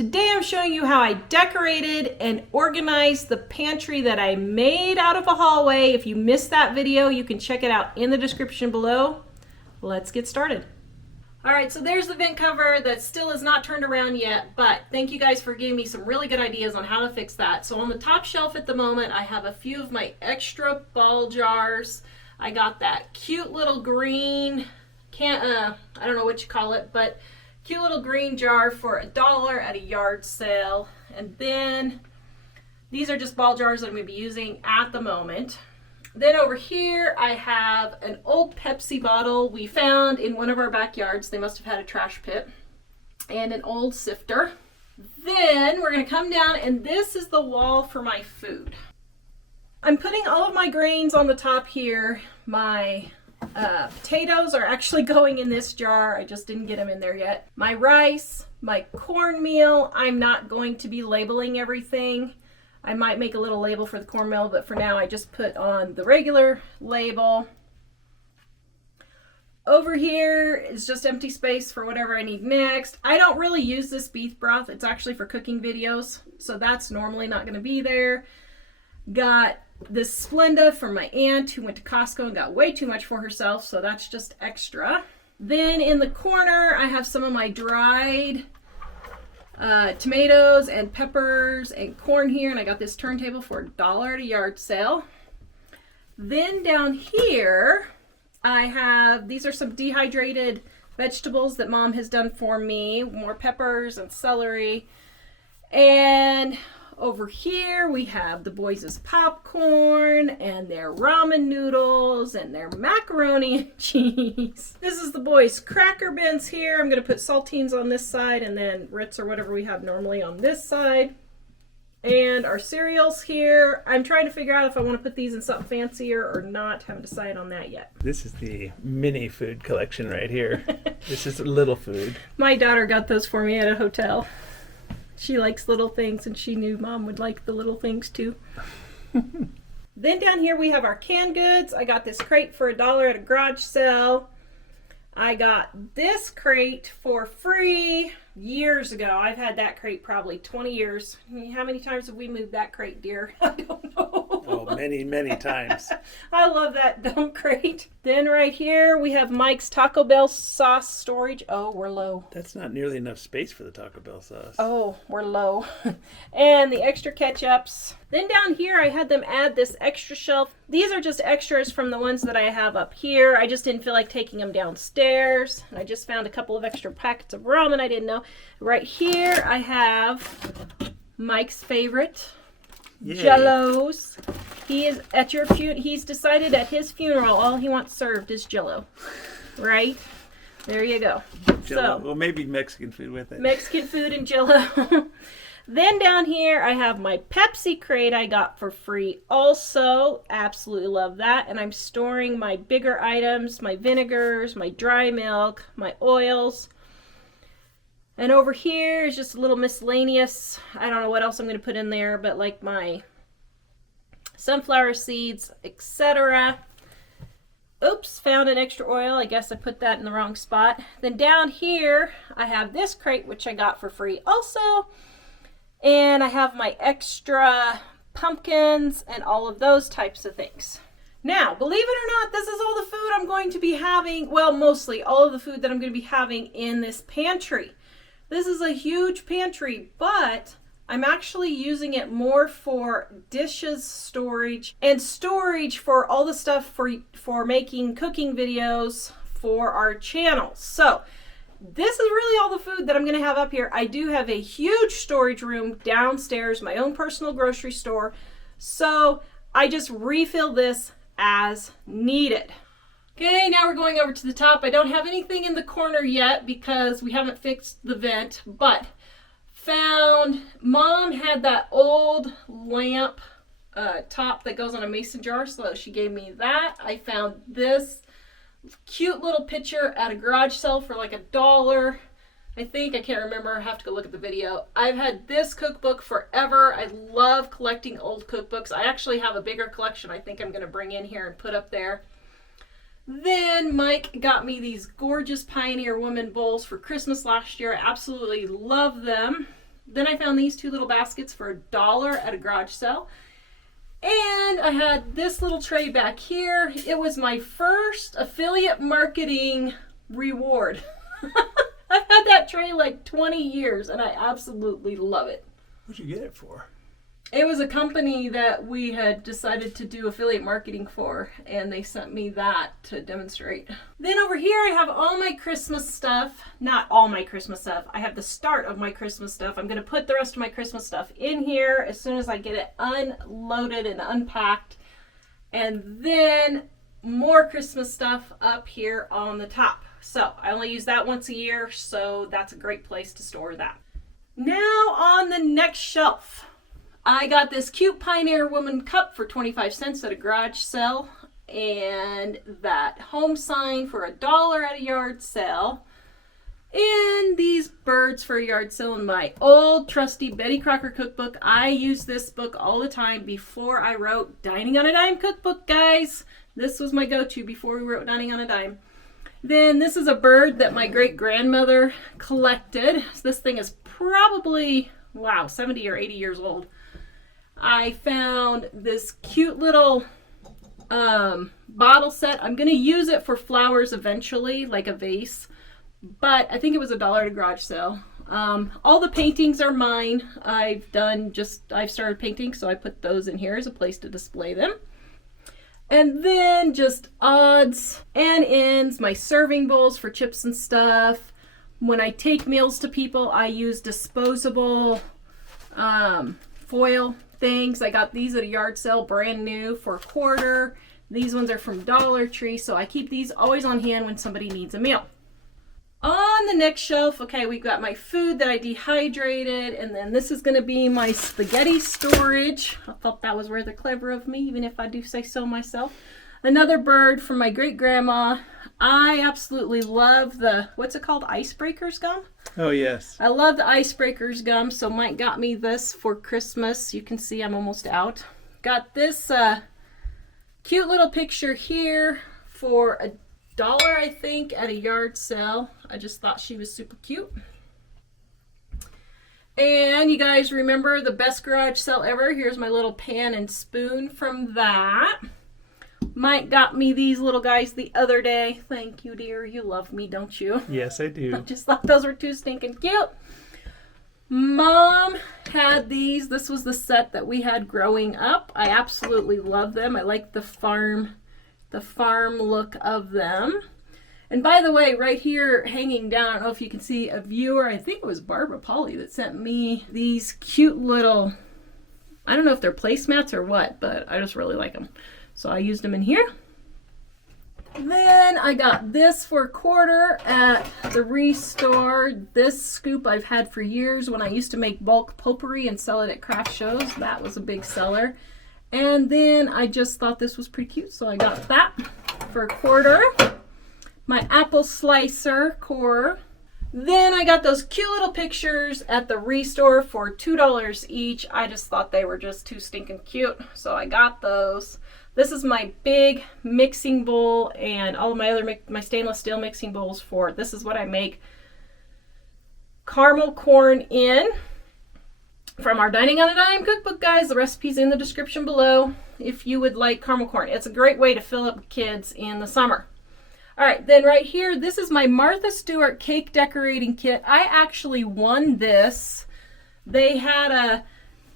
Today I'm showing you how I decorated and organized the pantry that I made out of a hallway. If you missed that video, you can check it out in the description below. Let's get started. All right, so there's the vent cover that still is not turned around yet, but thank you guys for giving me some really good ideas on how to fix that. So on the top shelf at the moment, I have a few of my extra ball jars. I got that cute little green, I don't know what you call it, but cute little green jar for $1 at a yard sale. And then these are just ball jars that I'm going to be using at the moment. Then over here I have an old Pepsi bottle we found in one of our backyards. They must have had a trash pit. And an old sifter. Then we're going to come down, and this is the wall for my food. I'm putting all of my grains on the top here. My potatoes are actually going in this jar. I just didn't get them in there yet. My rice, my cornmeal, I'm not going to be labeling everything. I might make a little label for the cornmeal, but for now I just put on the regular label. Over here is just empty space for whatever I need next. I don't really use this beef broth. It's actually for cooking videos, so that's normally not going to be there. Got this Splenda from my aunt who went to Costco and got way too much for herself, so that's just extra. Then in the corner I have some of my dried tomatoes and peppers and corn here, and I got this turntable for $1 at a yard sale. Then down here I have, these are some dehydrated vegetables that Mom has done for me, more peppers and celery. And over here we have the boys' popcorn and their ramen noodles and their macaroni and cheese. This is the boys' cracker bins here. I'm going to put saltines on this side and then Ritz or whatever we have normally on this side. And our cereals here. I'm trying to figure out if I want to put these in something fancier or not. Haven't decided on that yet. This is the mini food collection right here. This is little food. My daughter got those for me at a hotel. She likes little things, and she knew Mom would like the little things too. Then down here we have our canned goods. I got this crate for $1 at a garage sale. I got this crate for free years ago. I've had that crate probably 20 years. How many times have we moved that crate, dear? I don't know. Oh, many, many times. I love that dumb crate. Then right here we have Mike's Taco Bell sauce storage. Oh, we're low. That's not nearly enough space for the Taco Bell sauce. Oh, we're low. And the extra ketchups. Then down here I had them add this extra shelf. These are just extras from the ones that I have up here. I just didn't feel like taking them downstairs. I just found a couple of extra packets of ramen I didn't know. Right here I have Mike's favorite, Yay. Jellos. He is at your he's decided at his funeral all he wants served is Jello. Right? There you go. Jello. So, well, maybe Mexican food with it. Mexican food and Jello. Then down here I have my Pepsi crate I got for free also. Absolutely love that. And I'm storing my bigger items, my vinegars, my dry milk, my oils. And over here is just a little miscellaneous. I don't know what else I'm going to put in there, but like my sunflower seeds, etc. Oops, found an extra oil. I guess I put that in the wrong spot. Then down here I have this crate, which I got for free also. And I have my extra pumpkins and all of those types of things. Now, believe it or not, this is all the food I'm going to be having. Well, mostly all of the food that I'm going to be having in this pantry. This is a huge pantry, but I'm actually using it more for dishes storage and storage for all the stuff for making cooking videos for our channel. So this is really all the food that I'm going to have up here. I do have a huge storage room downstairs, my own personal grocery store. So I just refill this as needed. Okay, now we're going over to the top. I don't have anything in the corner yet because we haven't fixed the vent, but found Mom had that old lamp top that goes on a mason jar, so she gave me that. I found this cute little picture at a garage sale for like $1. I can't remember. I have to go look at the video. I've had this cookbook forever. I love collecting old cookbooks. I actually have a bigger collection I think I'm going to bring in here and put up there. Then Mike got me these gorgeous Pioneer Woman bowls for Christmas last year. I absolutely love them. Then I found these 2 little baskets for $1 at a garage sale. And I had this little tray back here. It was my first affiliate marketing reward. I've had that tray like 20 years and I absolutely love it. What'd you get it for? It was a company that we had decided to do affiliate marketing for, and they sent me that to demonstrate. Then over here I have all my Christmas stuff. Not all my Christmas stuff. I have the start of my Christmas stuff. I'm going to put the rest of my Christmas stuff in here as soon as I get it unloaded and unpacked. And then more Christmas stuff up here on the top. So I only use that once a year, so that's a great place to store that. Now on the next shelf, I got this cute Pioneer Woman cup for 25 cents at a garage sale, and that home sign for $1 at a yard sale, and these birds for a yard sale in my old trusty Betty Crocker cookbook. I use this book all the time before I wrote Dining on a Dime cookbook, guys. This was my go-to before we wrote Dining on a Dime. Then this is a bird that my great-grandmother collected. This thing is probably, wow, 70 or 80 years old. I found this cute little bottle set. I'm going to use it for flowers eventually, like a vase. But I think it was $1 at a garage sale. All the paintings are mine. I've started painting, so I put those in here as a place to display them. And then just odds and ends, my serving bowls for chips and stuff. When I take meals to people, I use disposable foil things. I got these at a yard sale, brand new, for $1. These ones are from Dollar Tree, so I keep these always on hand when somebody needs a meal. On the next shelf, okay, we've got my food that I dehydrated, and then this is going to be my spaghetti storage. I thought that was rather clever of me, even if I do say so myself. Another bird from my great-grandma. I absolutely love the, what's it called, Icebreakers gum? Oh, yes. I love the Icebreakers gum, so Mike got me this for Christmas. You can see I'm almost out. Got this cute little picture here for $1, I think, at a yard sale. I just thought she was super cute. And you guys remember the best garage sale ever? Here's my little pan and spoon from that. Mike got me these little guys the other day. Thank you, dear. You love me, don't you? Yes, I do. I just thought those were too stinking cute. Mom had these. This was the set that we had growing up. I absolutely love them. I like the farm look of them. And by the way, right here hanging down, I don't know if you can see, a viewer, I think it was Barbara Polly, that sent me these cute little, I don't know if they're placemats or what, but I just really like them. So I used them in here. Then I got this for $1 at the Restore. This scoop I've had for years when I used to make bulk potpourri and sell it at craft shows. That was a big seller. And then I just thought this was pretty cute, so I got that for $1. My apple slicer core. Then I got those cute little pictures at the Restore for $2 each. I just thought they were just too stinking cute, so I got those. This is my big mixing bowl and all of my other my stainless steel mixing bowls for, this is what I make caramel corn in from our Dining on a Dime cookbook, guys. The recipe's in the description below if you would like caramel corn. It's a great way to fill up kids in the summer. All right, then right here, this is my Martha Stewart cake decorating kit. I actually won this. They had a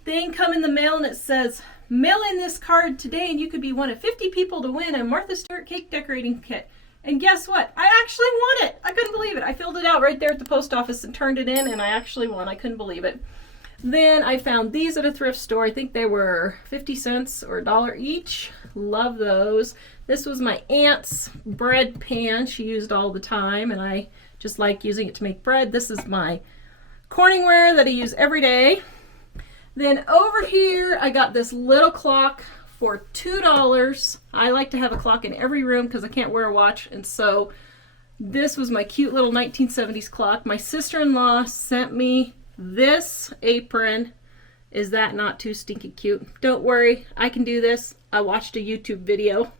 thing come in the mail and it says, mail in this card today and you could be one of 50 people to win a Martha Stewart cake decorating kit. And guess what? I actually won it. I couldn't believe it. I filled it out right there at the post office and turned it in, and I actually won. I couldn't believe it. Then I found these at a thrift store. I think they were 50 cents or $1 each. Love those. This was my aunt's bread pan she used all the time, and I just like using it to make bread. This is my Corningware that I use every day. Then over here, I got this little clock for $2. I like to have a clock in every room because I can't wear a watch, and so this was my cute little 1970s clock. My sister-in-law sent me this apron. Is that not too stinking cute? Don't worry, I can do this. I watched a YouTube video.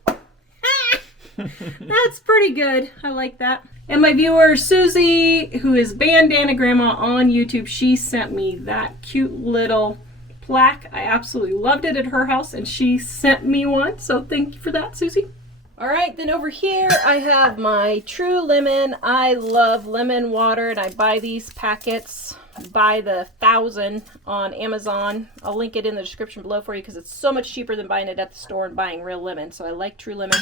That's pretty good. I like that. And my viewer, Susie, who is Bandana Grandma on YouTube, she sent me that cute little plaque. I absolutely loved it at her house, and she sent me one. So thank you for that, Susie. All right, then over here I have my True Lemon. I love lemon water, and I buy these packets by the 1,000 on Amazon. I'll link it in the description below for you because it's so much cheaper than buying it at the store and buying real lemon. So I like True Lemon.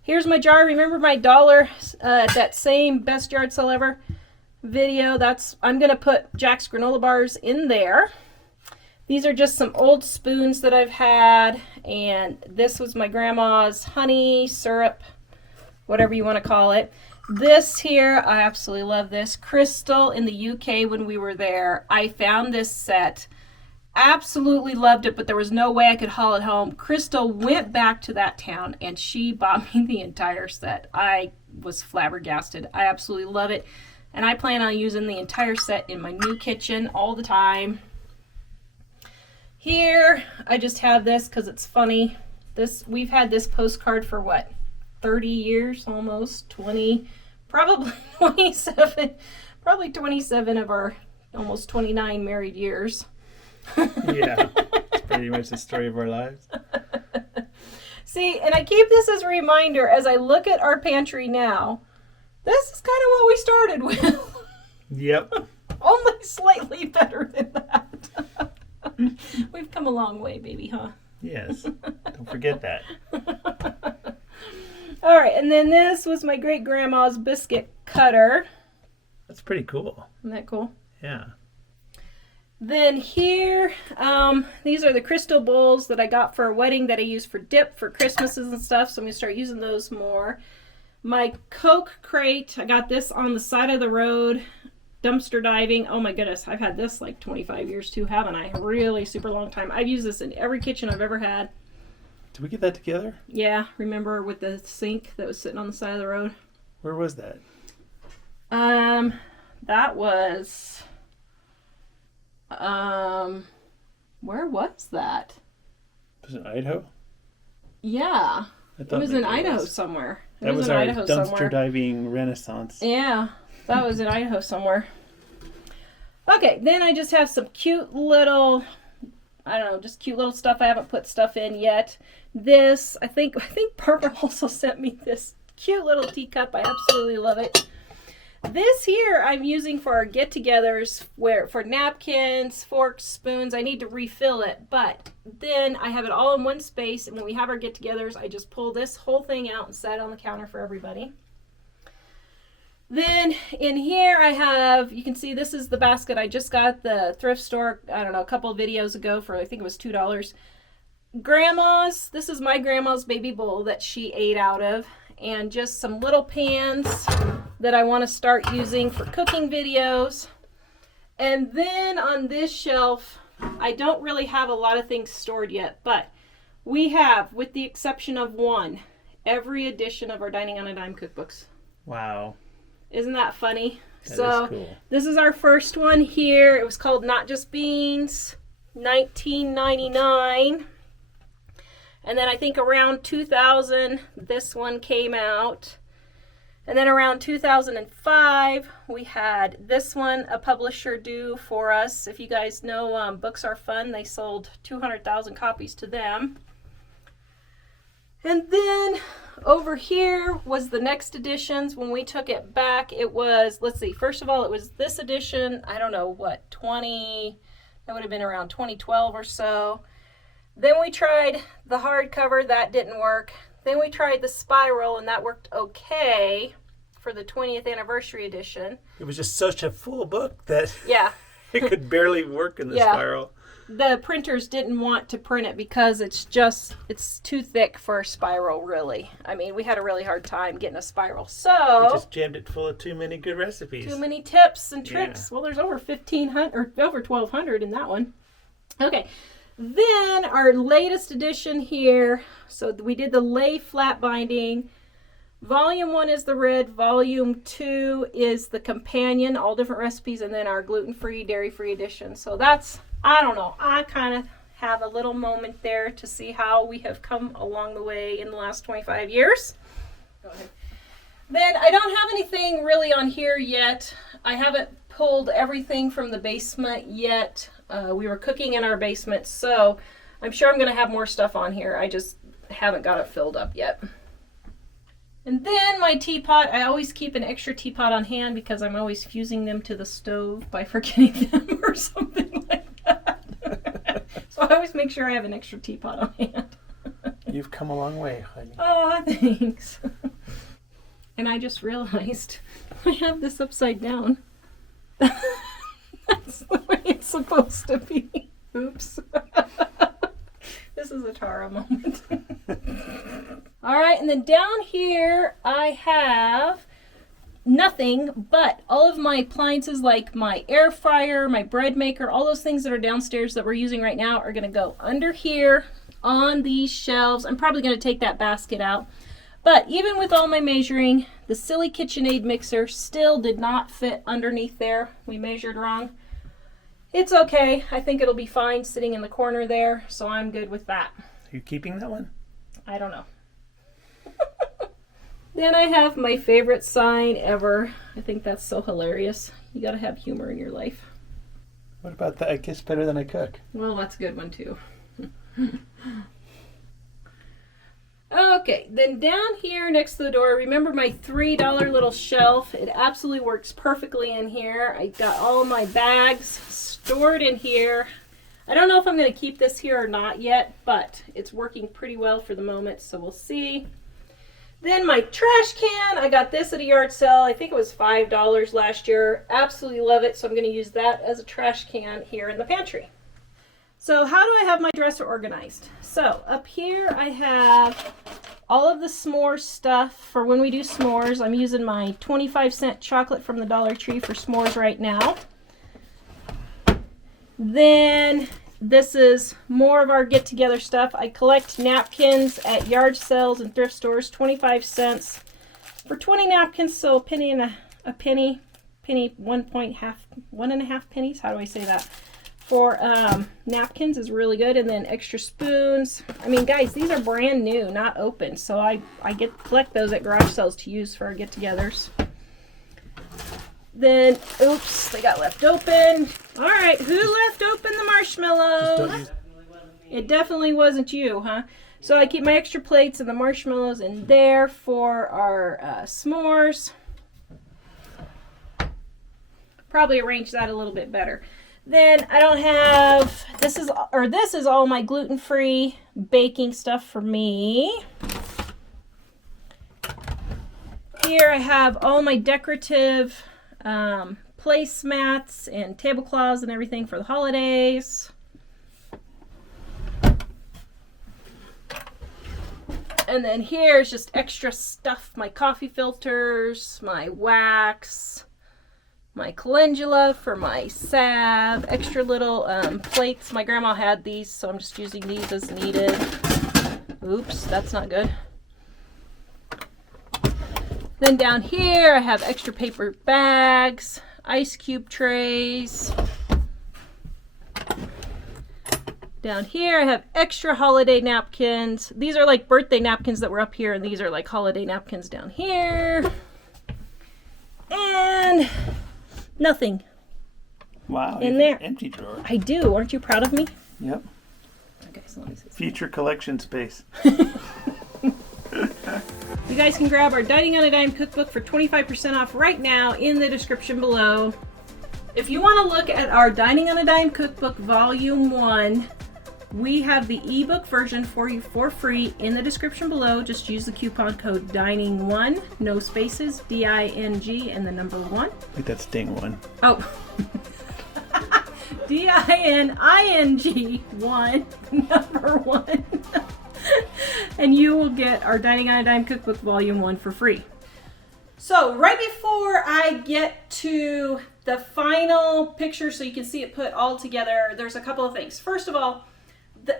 Here's my jar. Remember my dollar at that same best yard sale ever video? I'm going to put Jack's granola bars in there. These are just some old spoons that I've had, and this was my grandma's honey syrup, whatever you want to call it. This here, I absolutely love this. Crystal in the UK when we were there, I found this set. Absolutely loved it, but there was no way I could haul it home. Crystal went back to that town, and she bought me the entire set. I was flabbergasted. I absolutely love it, and I plan on using the entire set in my new kitchen all the time. Here, I just have this because it's funny. We've had this postcard for what, 30 years almost, 20, probably 27, probably 27 of our almost 29 married years. Yeah, it's pretty much the story of our lives. See, and I keep this as a reminder as I look at our pantry now. This is kind of what we started with. Yep. Only slightly better than that. We've come a long way, baby, huh? Yes. Don't forget that. All right, and then this was my great-grandma's biscuit cutter. That's pretty cool. Isn't that cool? Yeah. Then here, these are the crystal bowls that I got for a wedding that I use for dip for Christmases and stuff, so I'm going to start using those more. My Coke crate, I got this on the side of the road. Dumpster diving. Oh my goodness, I've had this like 25 years too, haven't I? Really super long time. I've used this in every kitchen I've ever had. Did we get that together? Yeah, remember with the sink that was sitting on the side of the road? Where was that? That was where was that? Was it Idaho? Yeah. It was in Idaho somewhere. That was our dumpster diving renaissance. Yeah. That was in Idaho somewhere. Okay, then I just have some cute little, I don't know, just cute little stuff. I haven't put stuff in yet. This, I think Barbara also sent me this cute little teacup. I absolutely love it. This here I'm using for our get-togethers, for napkins, forks, spoons. I need to refill it, but then I have it all in one space, and when we have our get-togethers, I just pull this whole thing out and set it on the counter for everybody. Then in here I have, you can see this is the basket I just got at the thrift store, I don't know, a couple of videos ago for, I think it was $2. Grandma's, this is my grandma's baby bowl that she ate out of, and just some little pans that I want to start using for cooking videos. And then on this shelf, I don't really have a lot of things stored yet, but we have, with the exception of one, every edition of our Dining on a Dime cookbooks. Wow. Isn't that funny? That So is cool. This is our first one here. It was called Not Just Beans, 1999. And then I think around 2000, this one came out. And then around 2005, we had this one, a publisher do for us. If you guys know Books Are Fun, they sold 200,000 copies to them. And then over here was the next editions. When we took it back, it was, let's see, first of all, it was this edition, I don't know what, that would have been around 2012 or so. Then we tried the hardcover, that didn't work. Then we tried the spiral, and that worked okay for the 20th anniversary edition. It was just such a full book that Yeah. it could barely work in the Yeah. spiral. The printers didn't want to print it because it's too thick for a spiral, really. I mean, we had a really hard time getting a spiral. We So, just jammed it full of too many good recipes. too many tips and tricks. Yeah. Well, there's over 1,500 or over 1,200 in that one. Okay. Then our latest edition here. So we did the lay flat binding. Volume 1 is the red. Volume 2 is the companion, all different recipes, and then our gluten-free, dairy-free edition. So that's, I don't know, I kind of have a little moment there to see how we have come along the way in the last 25 years. Go ahead. Then I don't have anything really on here yet. I haven't pulled everything from the basement yet. We were cooking in our basement, so I'm sure I'm going to have more stuff on here. I just haven't got it filled up yet. And then my teapot, I always keep an extra teapot on hand because I'm always fusing them to the stove by forgetting them or something like that. So I always make sure I have an extra teapot on hand. You've come a long way, honey. Oh, thanks. And I just realized I have this upside down. That's the way it's supposed to be. Oops. This is a Tara moment. All right, and then down here I have nothing but all of my appliances like my air fryer, my bread maker, all those things that are downstairs that we're using right now are going to go under here on these shelves. I'm probably going to take that basket out. But even with all my measuring, the silly KitchenAid mixer still did not fit underneath there. We measured wrong. It's okay. I think it'll be fine sitting in the corner there, so I'm good with that. Are you keeping that one? I don't know. Then I have my favorite sign ever. I think that's so hilarious. You gotta have humor in your life. What about the I kiss better than I cook? Well, that's a good one too. Okay, then down here next to the door, remember my $3 little shelf? It absolutely works perfectly in here. I got all my bags stored in here. I don't know if I'm going to keep this here or not yet, but it's working pretty well for the moment, so we'll see. Then my trash can, I got this at a yard sale. I think it was $5 last year. Absolutely love it, so I'm going to use that as a trash can here in the pantry. So how do I have my dresser organized? So up here I have all of the s'mores stuff for when we do s'mores. I'm using my 25-cent chocolate from the Dollar Tree for s'mores right now. Then this is more of our get-together stuff. I collect napkins at yard sales and thrift stores, 25 cents for 20 napkins, so penny, 1.5 pennies. How do I say that? For napkins is really good, and then extra spoons. I mean, guys, these are brand new, not open, so I collect those at garage sales to use for our get-togethers. Then, oops, they got left open. All right, who left open the marshmallows? It definitely wasn't you, huh? So I keep my extra plates and the marshmallows in there for our s'mores. Probably arrange that a little bit better. Then I don't have, this is all my gluten-free baking stuff for me. Here I have all my decorative placemats and tablecloths and everything for the holidays. And then here's just extra stuff, my coffee filters, my wax, my calendula for my salve, extra little plates. My grandma had these, so I'm just using these as needed. Oops, that's not good. Then down here I have extra paper bags, ice cube trays. Down here I have extra holiday napkins. These are like birthday napkins that were up here, and these are like holiday napkins down here. And nothing. Wow. In there. Empty drawer. I do. Aren't you proud of me? Yep. Okay, so let me see. Future collection space. You guys can grab our Dining on a Dime cookbook for 25% off right now in the description below. If you want to look at our Dining on a Dime cookbook volume 1, we have the ebook version for you for free in the description below. Just use the coupon code DINING1, no spaces, D-I-N-G, and the number 1. I think that's ding one. Oh. D-I-N-I-N-G 1, number 1. And you will get our Dining on a Dime cookbook volume 1 for free. So right before I get to the final picture so you can see it put all together, there's a couple of things. First of all,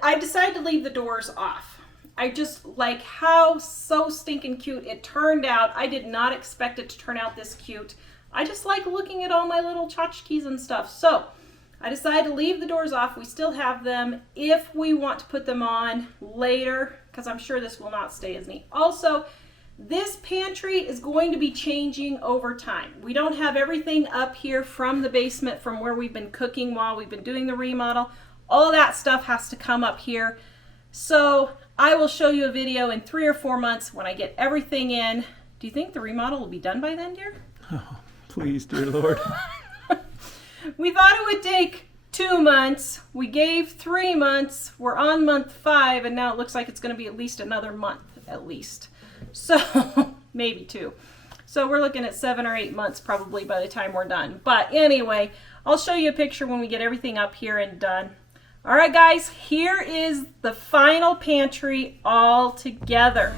I decided to leave the doors off. I just like how so stinking cute it turned out. I did not expect it to turn out this cute. I just like looking at all my little tchotchkes and stuff. So I decided to leave the doors off. We still have them if we want to put them on later, because I'm sure this will not stay as neat. Also, This pantry is going to be changing over time. We don't have everything up here from the basement from where we've been cooking while we've been doing the remodel. All that stuff has to come up here. So I will show you a video in 3 or 4 months when I get everything in. Do you think the remodel will be done by then, dear? Oh, please, dear Lord. We thought it would take 2 months. We gave 3 months. We're on month 5, and now it looks like it's going to be at least another month, at least. So maybe 2. So we're looking at 7 or 8 months probably by the time we're done. But anyway, I'll show you a picture when we get everything up here and done. All right, guys, here is the final pantry all together.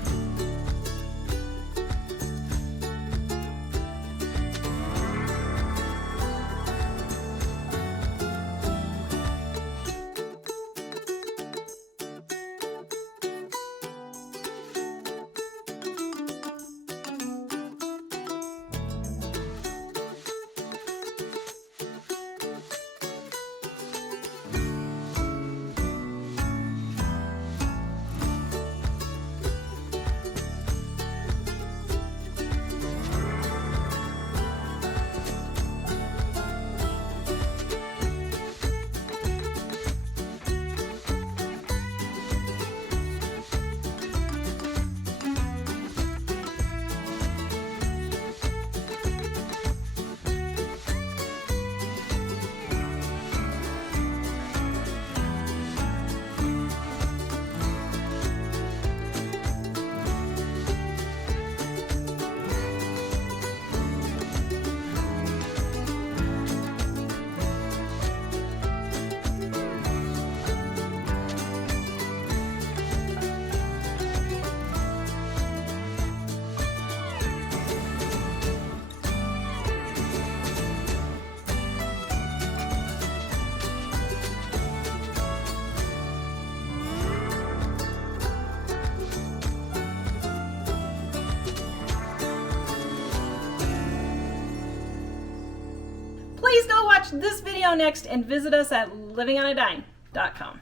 Please go watch this video next and visit us at livingonadime.com.